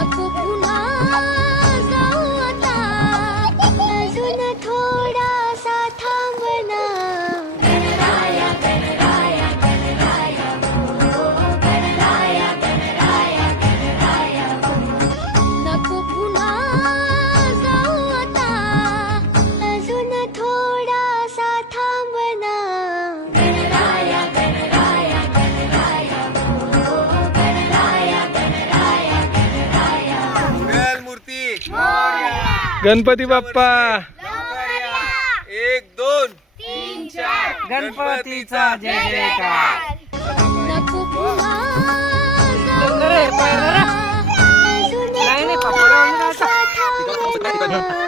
नको पुन्हा जाऊ आता, अजून थोडासा थांबना. गणराया गणराया गणराया हो, गणराया गणराया गणराया हो. नको पुन्हा जाऊ आता, अजून थोडासा थांबना. गणराया गणराया गणराया हो, गणराया गणराया गणराया हो. मूर्ती गणपती बाप्पा. 1 2 3 4 गणपतीचा जय जयकार. नको पुन्हा डोंगर आहे, जाऊ पायऱ्या. आता, अजून नाही, नाही, पप्पा लावून थोडासा थांबना.